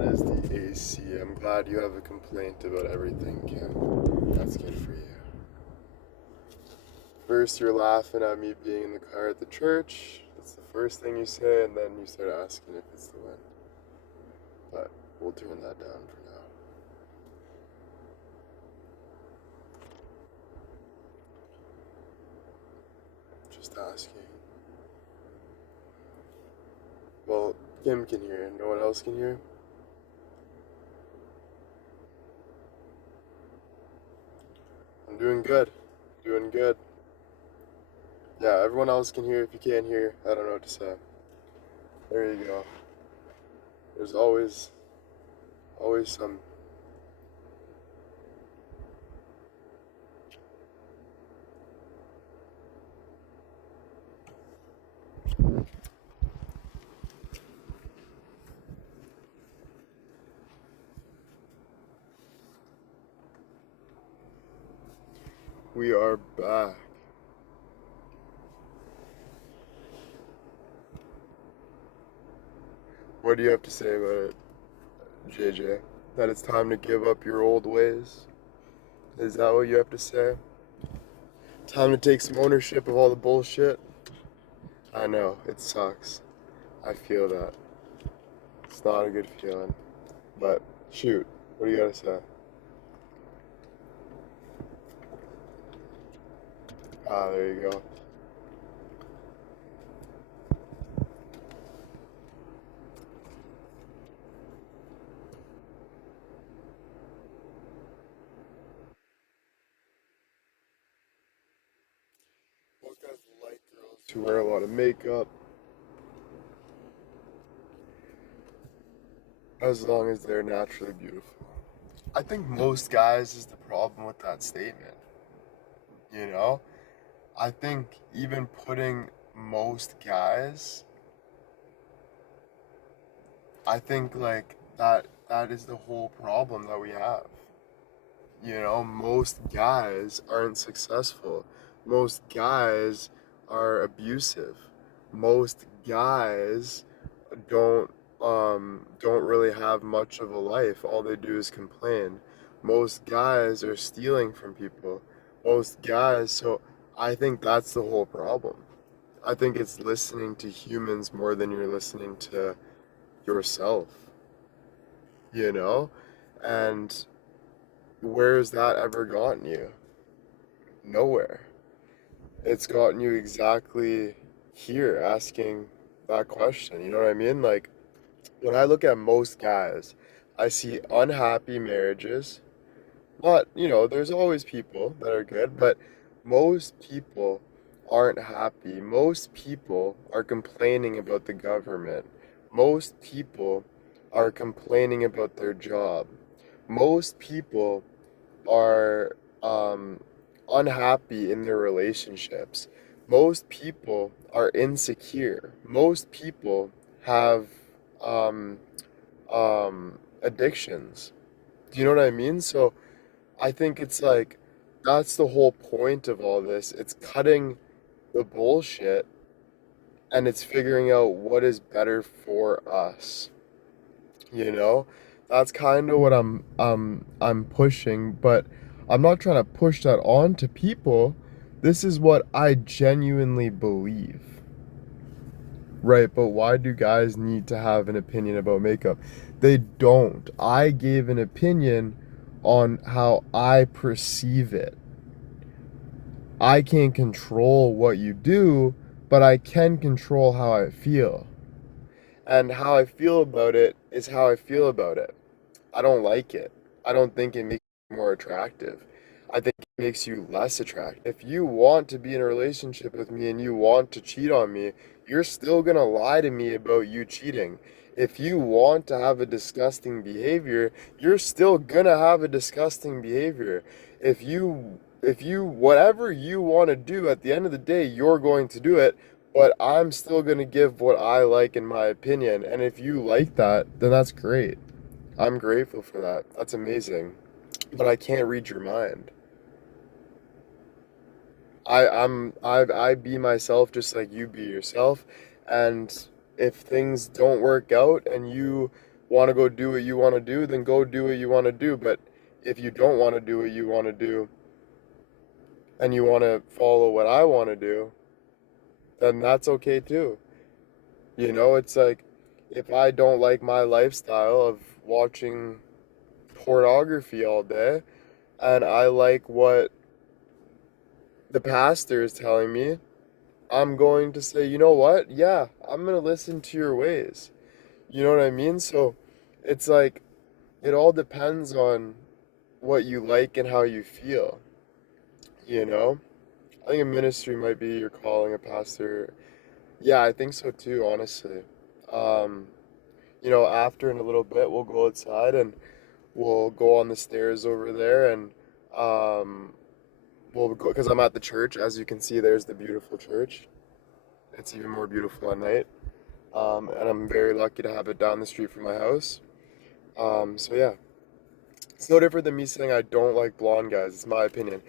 that is the AC. I'm glad you have a complaint about everything, Kim. That's good for you. First, you're laughing at me being in the car at the church. That's the first thing you say, and then you start asking if it's the wind. But we'll turn that down for now. Just asking. Well, Kim can hear. No one else can hear? I'm doing good. Doing good. Yeah, everyone else can hear. If you can't hear, I don't know what to say. There you go. There's always some. We are back. What do you have to say about it, JJ? That it's time to give up your old ways? Is that what you have to say? Time to take some ownership of all the bullshit? I know, it sucks. I feel that. It's not a good feeling. But, shoot, what do you gotta say? Ah, there you go. Most guys like girls who wear a lot of makeup, as long as they're naturally beautiful. I think most guys is the problem with that statement. You know? I think even putting most guys, I think like that is the whole problem that we have. You know, most guys aren't successful. Most guys are abusive. Most guys don't don't really have much of a life. All they do is complain. Most guys are stealing from people. Most guys, so I think that's the whole problem. I think it's listening to humans more than you're listening to yourself, you know? And where's that ever gotten you? Nowhere. It's gotten you exactly here asking that question. You know what I mean? Like, when I look at most guys, I see unhappy marriages. Not, there's always people that are good, but most people aren't happy. Most people are complaining about the government. Most people are complaining about their job. Most people are unhappy in their relationships. Most people are insecure. Most people have um, addictions. Do you know what I mean? So I think it's like that's the whole point of all this. It's cutting the bullshit and it's figuring out what is better for us. You know? That's kind of what I'm pushing, but I'm not trying to push that on to people. This is what I genuinely believe. Right, but why do guys need to have an opinion about makeup? They don't. I gave an opinion on how I perceive it. I can't control what you do, but I can control how I feel. And how I feel about it is how I feel about it. I don't like it. I don't think it makes you more attractive. I think it makes you less attractive. If you want to be in a relationship with me and you want to cheat on me, you're still gonna lie to me about you cheating. If you want to have a disgusting behavior, you're still gonna have a disgusting behavior. Whatever you want to do at the end of the day, you're going to do it, but I'm still gonna give what I like in my opinion. And if you like that, then that's great. I'm grateful for that. That's amazing. But I can't read your mind. I be myself just like you be yourself. And if things don't work out and you want to go do what you want to do, then go do what you want to do. But if you don't want to do what you want to do and you want to follow what I want to do, then that's okay too. You know, it's like if I don't like my lifestyle of watching pornography all day and I like what the pastor is telling me, I'm going to say, you know what? Yeah, I'm going to listen to your ways. You know what I mean? So it's like it all depends on what you like and how you feel, you know? I think a ministry might be your calling, a pastor. Yeah, I think so too, honestly. Um, after in a little bit, we'll go outside and we'll go on the stairs over there and um, we'll go, because I'm at the church. As you can see, there's the beautiful church. It's even more beautiful at night. And I'm very lucky to have it down the street from my house. So yeah, it's no different than me saying I don't like blonde guys. It's my opinion,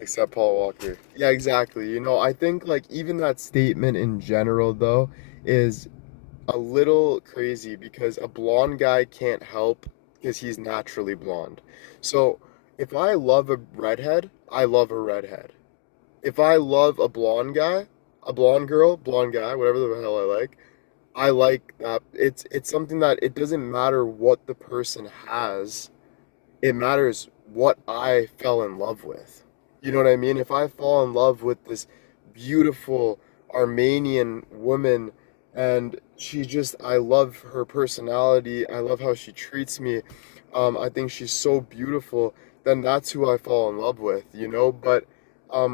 except Paul Walker. Yeah, exactly. I think like even that statement in general though is a little crazy because a blonde guy can't help because he's naturally blonde. So if I love a redhead, I love a redhead. If I love a blonde guy, a blonde girl, blonde guy, whatever the hell I like that. It's something that it doesn't matter what the person has. It matters what I fell in love with. You know what I mean? If I fall in love with this beautiful Armenian woman and I love her personality, I love how she treats me, I think she's so beautiful, then that's who I fall in love with, But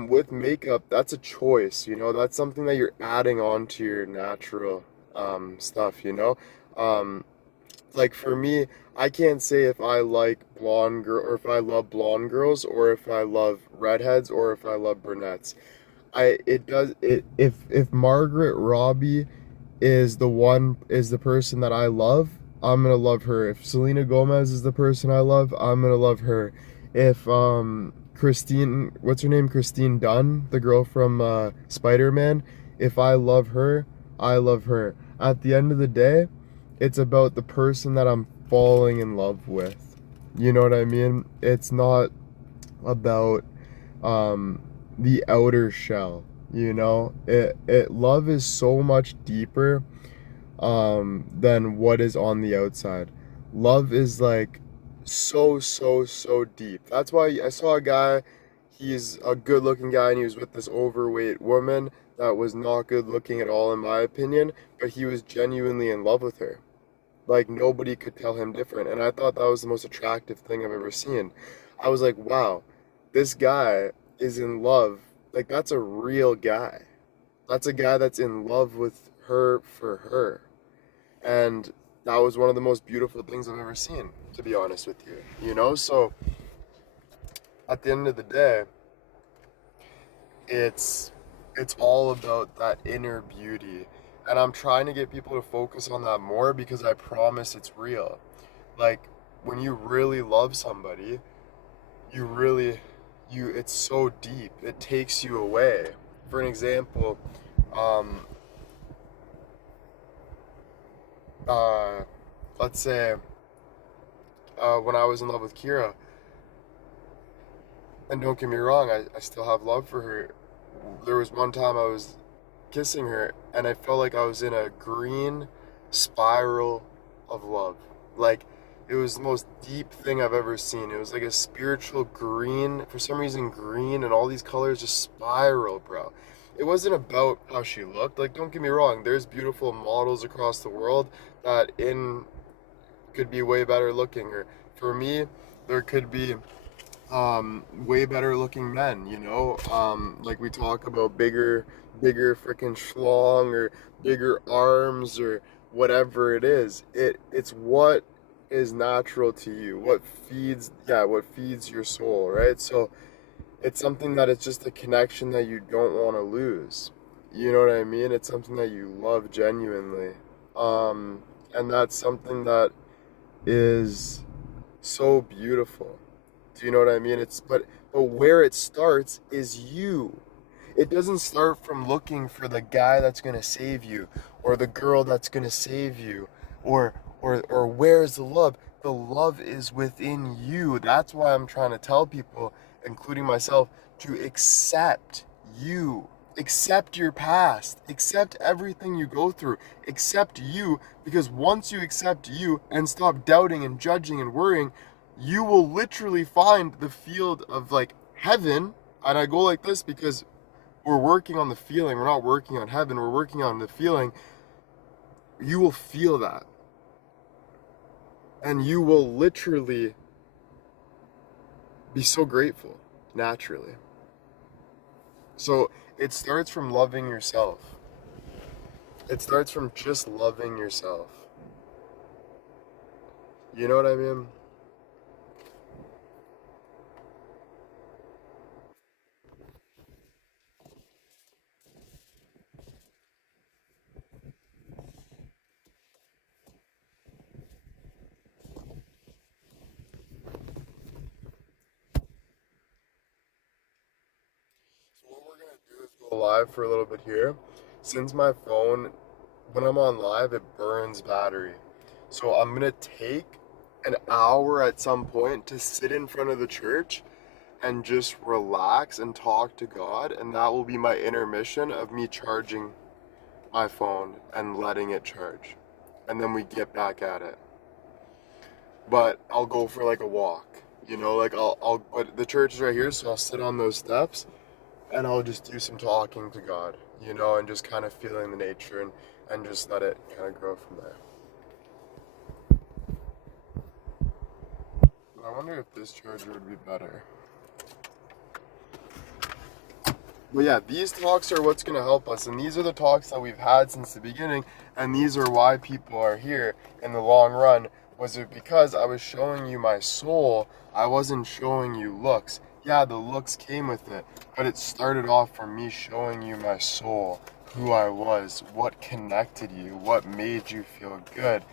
with makeup, that's a choice, That's something that you're adding on to your natural stuff, Um, like for me, I can't say if I like blonde girl or if I love blonde girls or if I love redheads or if I love brunettes. I it does it if Margaret Robbie is the person that I love, I'm gonna love her. If Selena Gomez is the person I love, I'm gonna love her. If Christine, what's her name? Christine Dunn, the girl from Spider-Man, if I love her, I love her. At the end of the day, it's about the person that I'm falling in love with. You know what I mean? It's not about um the outer shell, It love is so much deeper than what is on the outside. Love is like so deep. That's why I saw a guy, he's a good looking guy and he was with this overweight woman that was not good looking at all in my opinion, but he was genuinely in love with her. Like nobody could tell him different. And I thought that was the most attractive thing I've ever seen. I was like, wow, this guy is in love. Like that's a real guy. That's a guy that's in love with her for her. And that was one of the most beautiful things I've ever seen, to be honest with you. So at the end of the day, it's it's all about that inner beauty. And I'm trying to get people to focus on that more because I promise it's real. Like when you really love somebody, you really it's so deep. It takes you away. For an example, um uh let's say when I was in love with Kira, and don't get me wrong, I still have love for her. There was one time I was kissing her and I felt like I was in a green spiral of love. Like it was the most deep thing I've ever seen. It was like a spiritual green, for some reason green and all these colors just spiral, bro. It wasn't about how she looked. Like don't get me wrong, there's beautiful models across the world that in could be way better looking, or for me there could be way better looking men, like we talk about bigger freaking schlong or bigger arms or whatever it is. It's what is natural to you, what feeds your soul, right? So it's something that it's just a connection that you don't want to lose. You know what I mean? It's something that you love genuinely. And that's something that is so beautiful. Do you know what I mean? But where it starts is you. It doesn't start from looking for the guy that's gonna save you, or the girl that's gonna save you, or or where is the love? The love is within you. That's why I'm trying to tell people, including myself, to accept you. Accept your past. Accept everything you go through. Accept you, because once you accept you and stop doubting and judging and worrying, you will literally find the field of like heaven. And I go like this because we're working on the feeling. We're not working on heaven. We're working on the feeling. You will feel that. And you will literally be so grateful naturally. So it starts from loving yourself. It starts from just loving yourself. You know what I mean? So what we're gonna do is go live for a little bit here. Since my phone, when I'm on live, it burns battery. So I'm gonna take an hour at some point to sit in front of the church and just relax and talk to God, and that will be my intermission of me charging my phone and letting it charge. And then we get back at it. But I'll go for like a walk, like but the church is right here, so I'll sit on those steps and I'll just do some talking to God, and just kind of feeling the nature and just let it kind of grow from there. I wonder if this charger would be better. But yeah, these talks are what's going to help us, and these are the talks that we've had since the beginning, and these are why people are here in the long run. Was it because I was showing you my soul? I wasn't showing you looks. Yeah, the looks came with it, but it started off from me showing you my soul, who I was, what connected you, what made you feel good.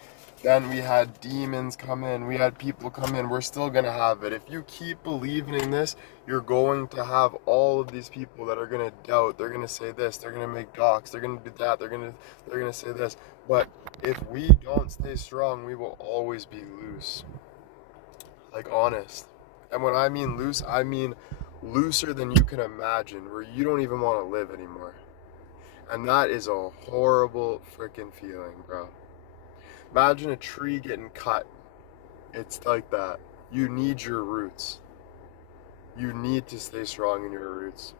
Then we had demons come in, we had people come in, we're still going to have it. If you keep believing in this, you're going to have all of these people that are going to doubt. They're going to say this, they're going to make docs, they're going to do that, they're going to say this. But if we don't stay strong, we will always be loose. Like honest. And when I mean loose, I mean looser than you can imagine, where you don't even want to live anymore. And that is a horrible freaking feeling, bro. Imagine a tree getting cut. It's like that. You need your roots. You need to stay strong in your roots.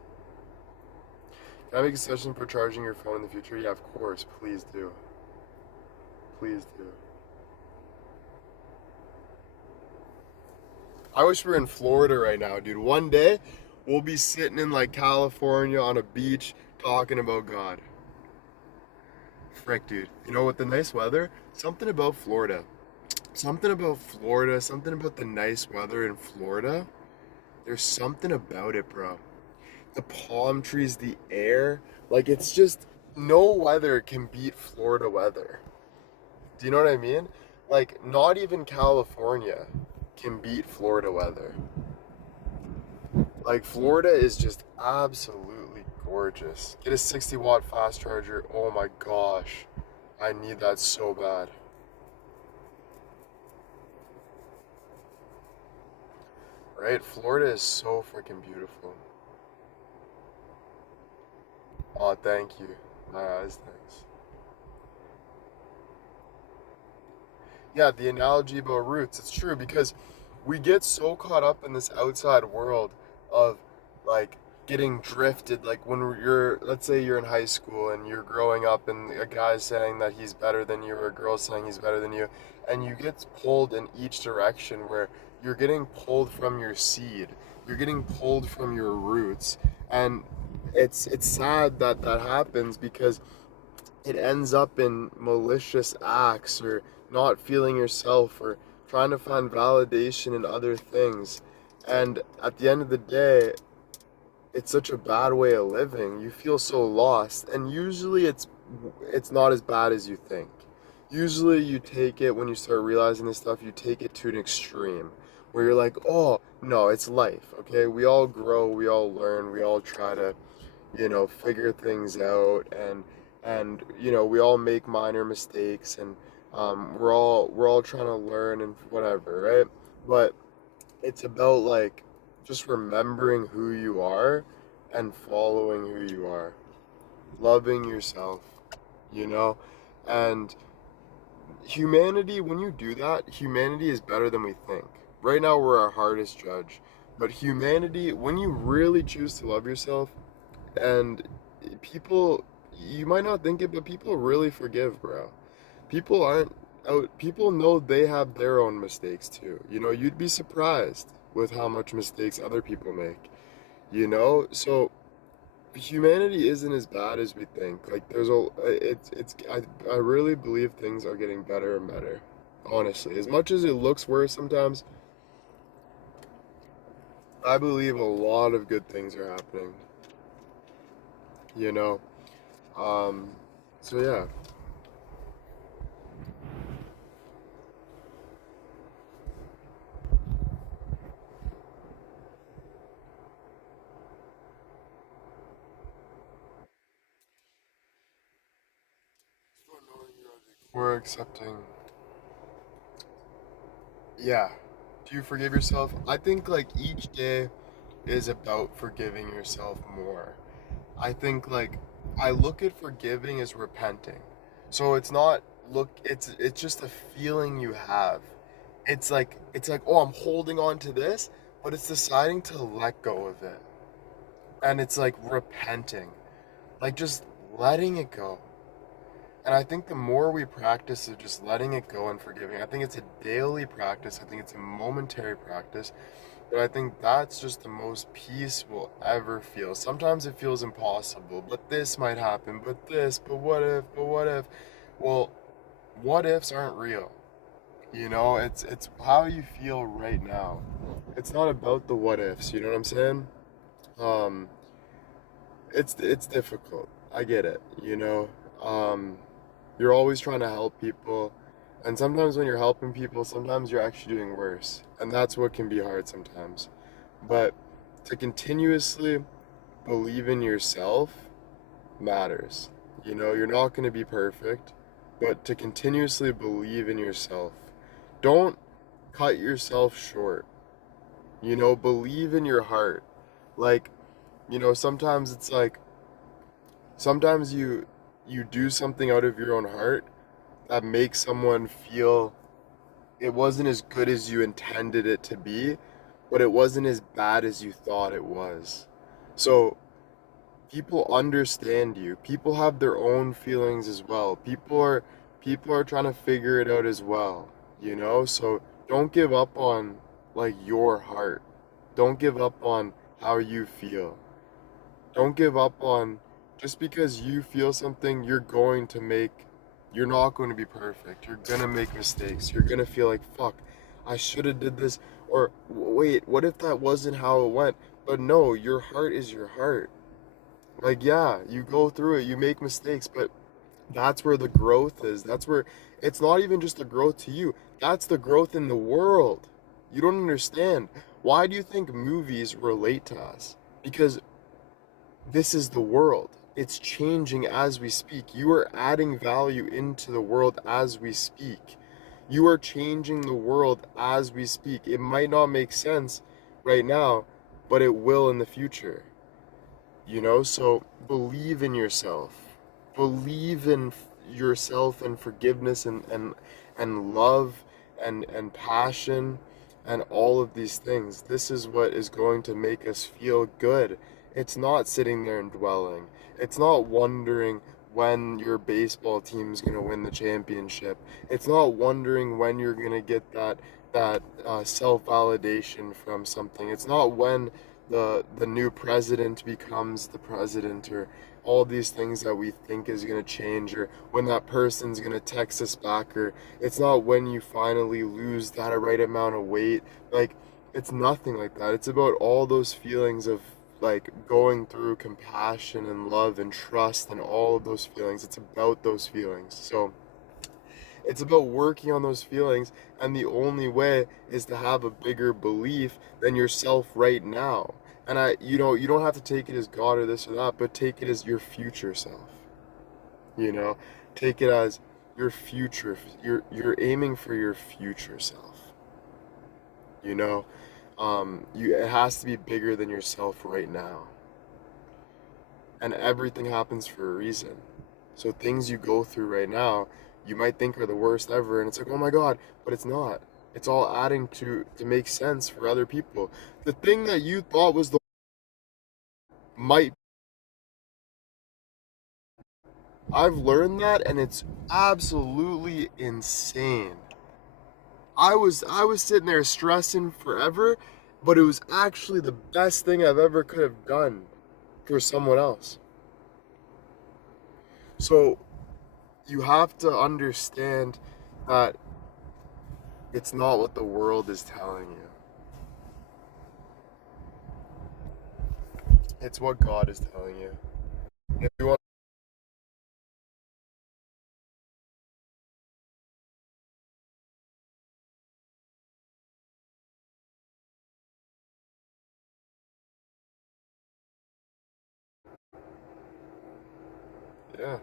Can I make a session for charging your phone in the future? Yeah, of course. Please do. Please do. I wish we were in Florida right now, dude. One day, we'll be sitting in like California on a beach talking about God. Frick, dude. You know, with the nice weather, something about Florida. Something about Florida, something about the nice weather in Florida. There's something about it, bro. The palm trees, the air. Like, it's just, no weather can beat Florida weather. Do you know what I mean? Like, not even California can beat Florida weather. Like, Florida is just absolutely gorgeous. Get a 60-watt fast charger. Oh my gosh. I need that so bad. Right? Florida is so freaking beautiful. Oh, thank you. My eyes, thanks. Yeah, the analogy about roots, it's true because we get so caught up in this outside world of like getting drifted. Like when you're, let's say you're in high school and you're growing up and a guy's saying that he's better than you or a girl's saying he's better than you, and you get pulled in each direction where you're getting pulled from your seed, you're getting pulled from your roots, and it's sad that that happens because it ends up in malicious acts or not feeling yourself or trying to find validation in other things. And at the end of the day, it's such a bad way of living. You feel so lost, and usually it's not as bad as you think. Usually you take it, when you start realizing this stuff, you take it to an extreme where you're like, "Oh, no, it's life." Okay? We all grow, we all learn, we all try to figure things out, and we all make minor mistakes, We're all trying to learn and whatever, right? But it's about like just remembering who you are and following who you are, loving yourself, you know? And humanity, when you do that, humanity is better than we think. Right now, we're our hardest judge. But humanity, when you really choose to love yourself, and people, you might not think it, but people really forgive, bro. People aren't out, people know they have their own mistakes too. You know, you'd be surprised with how much mistakes other people make, you know? So, humanity isn't as bad as we think. Like I really believe things are getting better and better. Honestly, as much as it looks worse sometimes, I believe a lot of good things are happening, you know. Um so yeah. We're accepting. Yeah. Do you forgive yourself? I think like each day is about forgiving yourself more. I think like I look at forgiving as repenting. So it's not look it's just a feeling you have. It's like oh, I'm holding on to this, but it's deciding to let go of it. And it's like repenting. Like just letting it go. And I think the more we practice of just letting it go and forgiving, I think it's a daily practice. I think it's a momentary practice. But I think that's just the most peace we'll ever feel. Sometimes it feels impossible, but this might happen, but this, but what if, but what if? Well, what ifs aren't real. You know, it's how you feel right now. It's not about the what ifs, you know what I'm saying? Um, it's difficult. I get it, you know. Um, you're always trying to help people, and sometimes when you're helping people, sometimes you're actually doing worse, and that's what can be hard sometimes. But to continuously believe in yourself matters. You know, you're not going to be perfect, but to continuously believe in yourself. Don't cut yourself short. You know, believe in your heart. Like, you know, sometimes it's like sometimes you do something out of your own heart that makes someone feel it wasn't as good as you intended it to be, but it wasn't as bad as you thought it was. So people understand you. People have their own feelings as well. People are trying to figure it out as well, you know? So don't give up on like your heart. Don't give up on how you feel. Don't give up on just because you feel something, you're not going to be perfect. You're going to make mistakes. You're going to feel like, fuck, I should have did this or wait, what if that wasn't how it went? But no, your heart is your heart. Like, yeah, you go through it, you make mistakes, but that's where the growth is. That's where it's not even just the growth to you, that's the growth in the world. You don't understand. Why do you think movies relate to us? Because this is the world. It's changing as we speak. You are adding value into the world as we speak. You are changing the world as we speak. It might not make sense right now, but it will in the future. You know, so believe in yourself. Believe in yourself and forgiveness and love and passion and all of these things. This is what is going to make us feel good. It's not sitting there and dwelling. It's not wondering when your baseball team is going to win the championship. It's not wondering when you're going to get that self-validation from something. It's not when the new president becomes the president or all these things that we think is going to change or when that person's going to text us back or it's not when you finally lose that right amount of weight. Like it's nothing like that. It's about all those feelings of like going through compassion and love and trust and all of those feelings. It's about those feelings. So it's about working on those feelings, and the only way is to have a bigger belief than yourself right now. And you know, you don't have to take it as God or this or that, but take it as your future self. You know, take it as your future. You're aiming for your future self. You know, it has to be bigger than yourself right now. And everything happens for a reason. So things you go through right now, you might think are the worst ever, and it's like, oh my God, but it's not. It's all adding to make sense for other people. The thing that you thought was the might I've learned that, and it's absolutely insane. I was sitting there stressing forever, but it was actually the best thing I've ever could have done for someone else. So you have to understand that it's not what the world is telling you. It's what God is telling you. If you want, yeah.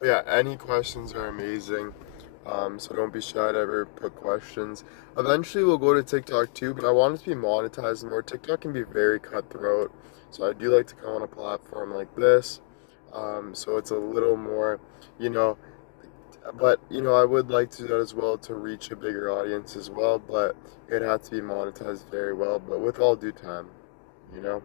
But yeah, any questions are amazing. So don't be shy to ever put questions. Eventually we'll go to TikTok too, but I want it to be monetized more. TikTok can be very cutthroat. So I do like to come on a platform like this. So it's a little more, you know, but I would like to do that as well to reach a bigger audience as well, but it has to be monetized very well, but with all due time, you know?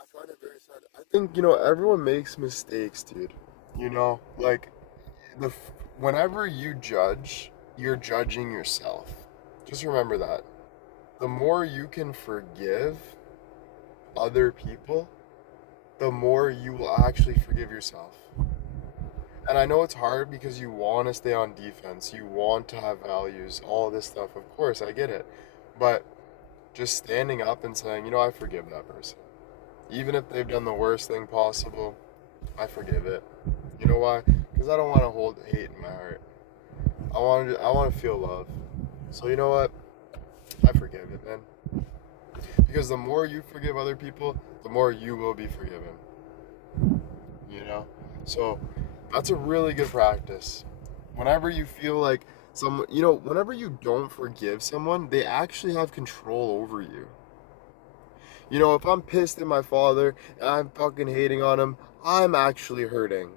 I find it very sad. I think, everyone makes mistakes, dude. Like whenever you judge, you're judging yourself. Just remember that. The more you can forgive other people, the more you will actually forgive yourself. And I know it's hard because you want to stay on defense, you want to have values, all this stuff. Of course, I get it. But just standing up and saying, I forgive that person. Even if they've done the worst thing possible, I forgive it. You know why? Because I don't want to hold hate in my heart. I want to feel love. So you know what? I forgive it, man. Because the more you forgive other people, the more you will be forgiven. You know? So that's a really good practice. Whenever you feel like whenever you don't forgive someone, they actually have control over you. If I'm pissed at my father and I'm fucking hating on him, I'm actually hurting.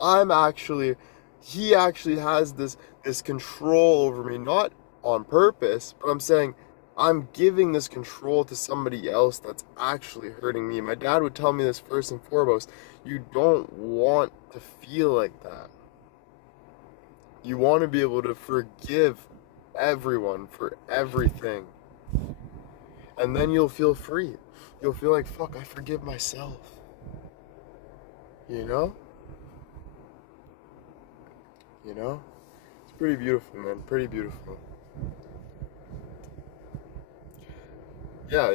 I'm actually he actually has this control over me, not on purpose, but I'm saying I'm giving this control to somebody else that's actually hurting me. My dad would tell me this first and foremost. You don't want to feel like that. You want to be able to forgive everyone for everything. And then you'll feel free. You'll feel like, fuck, I forgive myself. You know? You know? It's pretty beautiful, man. Pretty beautiful. Yeah,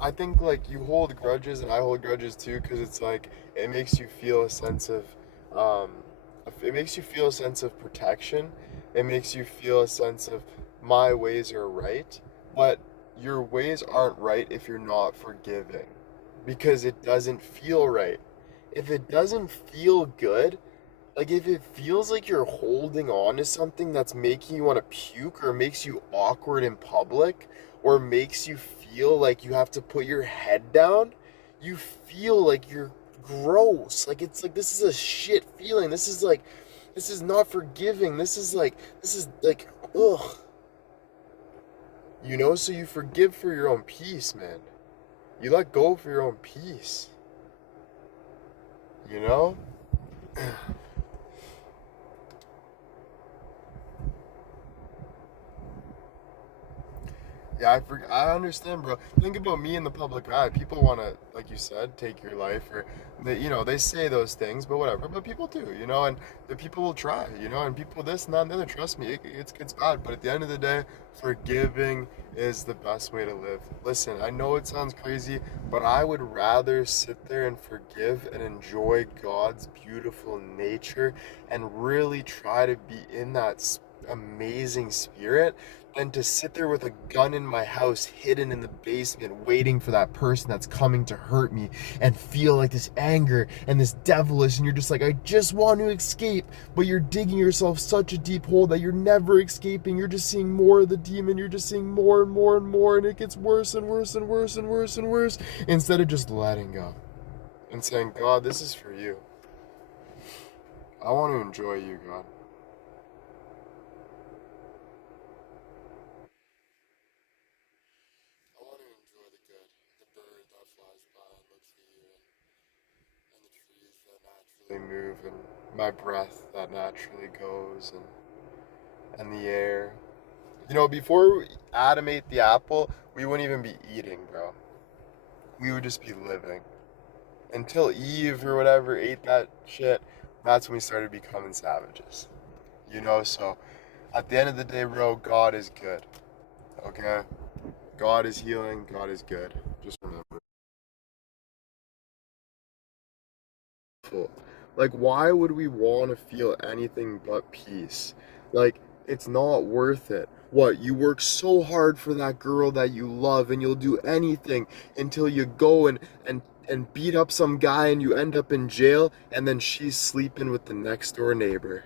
I think like you hold grudges and I hold grudges too because it's like it makes you feel a sense of um it makes you feel a sense of protection. It makes you feel a sense of my ways are right, but your ways aren't right if you're not forgiving because it doesn't feel right. If it doesn't feel good, like if it feels like you're holding on to something that's making you want to puke or makes you awkward in public or makes you feel like you have to put your head down, you feel like you're gross. Like it's like this is a shit feeling. This is not forgiving. This is like ugh. So you forgive for your own peace, man. You let go for your own peace. You know? Yeah, I understand, bro. Think about me in the public eye. People want to, like you said, take your life, or they say those things, but whatever. But people do, and the people will try, and people this and that and the other. Trust me, it gets bad. But at the end of the day, forgiving is the best way to live. Listen, I know it sounds crazy, but I would rather sit there and forgive and enjoy God's beautiful nature and really try to be in that amazing spirit and to sit there with a gun in my house hidden in the basement waiting for that person that's coming to hurt me and feel like this anger and this devilish, and you're just like, I just want to escape, but you're digging yourself such a deep hole that you're never escaping. You're just seeing more of the demon. You're just seeing more and more and more, and it gets worse and worse and worse and worse and worse, instead of just letting go and saying, God, this is for you. I want to enjoy you, God. I want to enjoy the good, the bird that flies by and looks at you, and the trees that naturally move, and my breath that naturally goes, and the air. Before Adam ate the apple, we wouldn't even be eating, bro. We would just be living. Until Eve or whatever ate that shit, that's when we started becoming savages. So at the end of the day, bro, God is good. Okay? God is healing, God is good. Just remember. Like, why would we want to feel anything but peace? Like, it's not worth it. What, you work so hard for that girl that you love, and you'll do anything until you go and beat up some guy and you end up in jail, and then she's sleeping with the next door neighbor.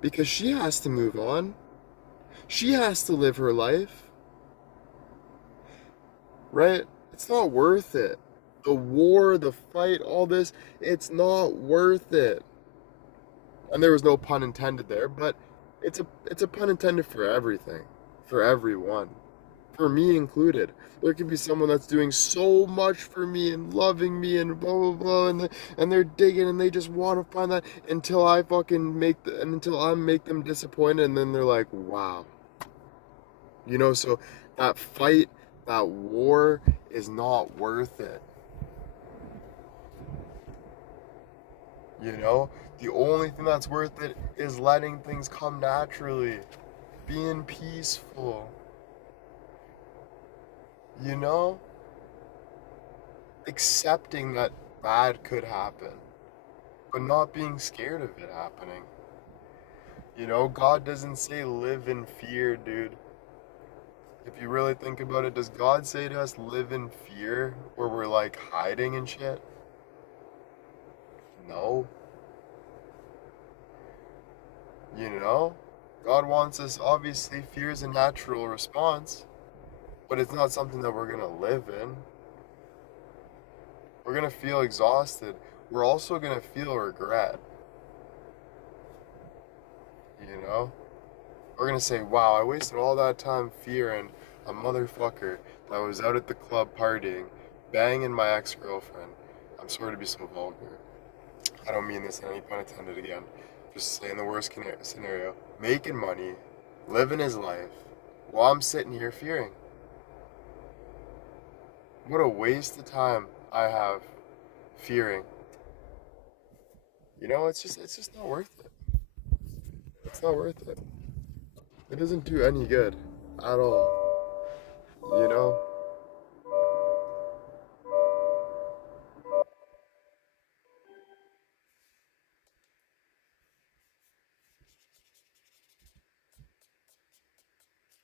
Because she has to move on. She has to live her life, right? It's not worth it. The war, the fight, all this, it's not worth it. And there was no pun intended there, but it's a pun intended for everything, for everyone, for me included. There could be someone that's doing so much for me and loving me and blah blah blah, and they're digging and they just want to find that until I fucking until I make them disappointed, and then they're like, wow, So that fight, that war is not worth it. You know, the only thing that's worth it is letting things come naturally, being peaceful, you know, accepting that bad could happen, but not being scared of it happening. God doesn't say live in fear, dude. If you really think about it, does God say to us live in fear where we're like hiding and shit? No. You know? God wants us, obviously, fear is a natural response, but it's not something that we're gonna live in. We're gonna feel exhausted. We're also gonna feel regret. You know? We're gonna say, wow, I wasted all that time fearing a motherfucker that was out at the club partying, banging my ex-girlfriend. I'm sorry to be so vulgar. I don't mean this in any pun intended again. Just saying the worst scenario. Making money, living his life, while I'm sitting here fearing. What a waste of time I have fearing. It's just not worth it. It's not worth it. It doesn't do any good at all. You know?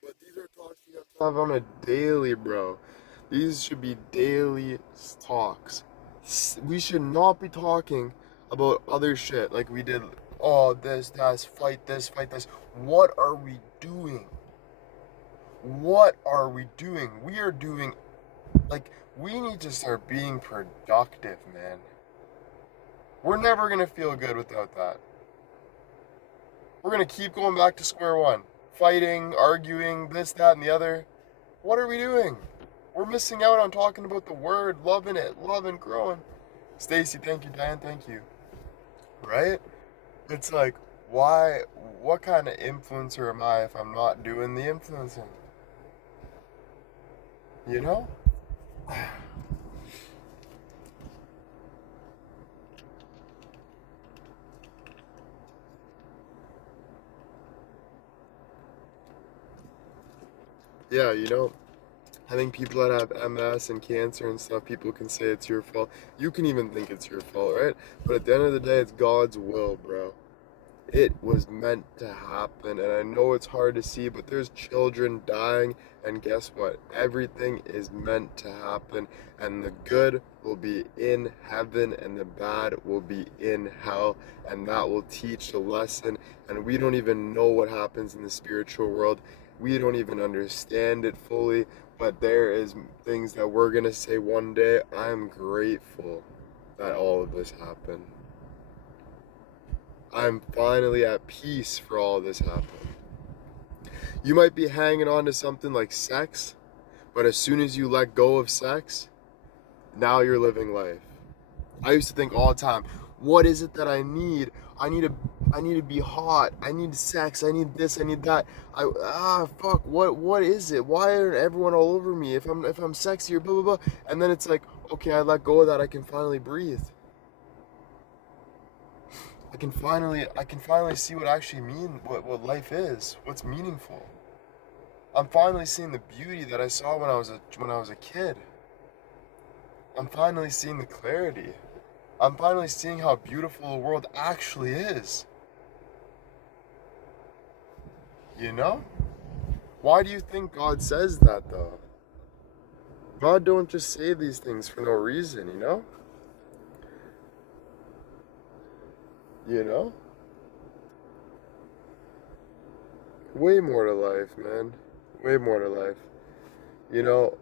But these are talks you have to have on a daily, bro. These should be daily talks. We should not be talking about other shit like we did. Oh, this, fight this, fight this. What are we doing? What are we doing? We are doing, like, we need to start being productive, man. We're never gonna feel good without that. We're gonna keep going back to square one. Fighting, arguing, this, that, and the other. What are we doing? We're missing out on talking about the word, loving it, loving, growing. Stacy, thank you. Dan, thank you. Right? It's like, why, what kind of influencer am I if I'm not doing the influencing? You know? Yeah, I think people that have MS and cancer and stuff, people can say it's your fault. You can even think it's your fault, right? But at the end of the day, it's God's will, bro. It was meant to happen, and I know it's hard to see, but there's children dying, and guess what? Everything is meant to happen, and the good will be in heaven, and the bad will be in hell, and that will teach a lesson. And we don't even know what happens in the spiritual world. We don't even understand it fully, but there is things that we're gonna say one day. I'm grateful that all of this happened. I'm finally at peace for all this happened. You might be hanging on to something like sex, but as soon as you let go of sex, now you're living life. I used to think all the time, what is it that I need? I need to be hot. I need sex. I need this. I need that. Fuck. What is it? Why aren't everyone all over me? If I'm sexy or blah blah blah. And then it's like, okay, I let go of that. I can finally breathe. I can finally see what actually what life is, what's meaningful. I'm finally seeing the beauty that I saw when I was a kid. I'm finally seeing the clarity. I'm finally seeing how beautiful the world actually is. You know? Why do you think God says that though? God don't just say these things for no reason, you know? You know? Way more to life, man. Way more to life. You know,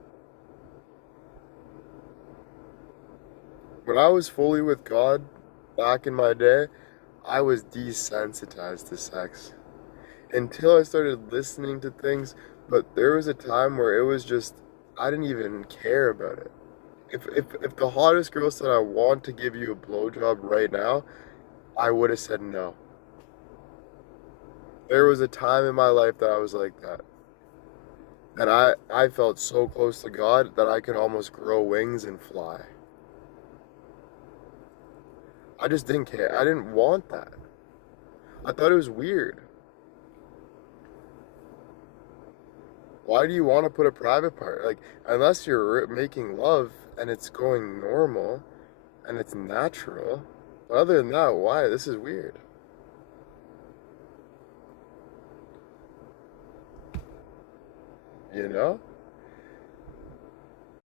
when I was fully with God back in my day, I was desensitized to sex until I started listening to things. But there was a time where it was just, I didn't even care about it. If the hottest girl said, I want to give you a blowjob right now, I would have said no. There was a time in my life that I was like that. And I felt so close to God that I could almost grow wings and fly. I just didn't care. I didn't want that. I thought it was weird. Why do you want to put a private part? Like, unless you're making love and it's going normal and it's natural. But other than that, why? This is weird. You know?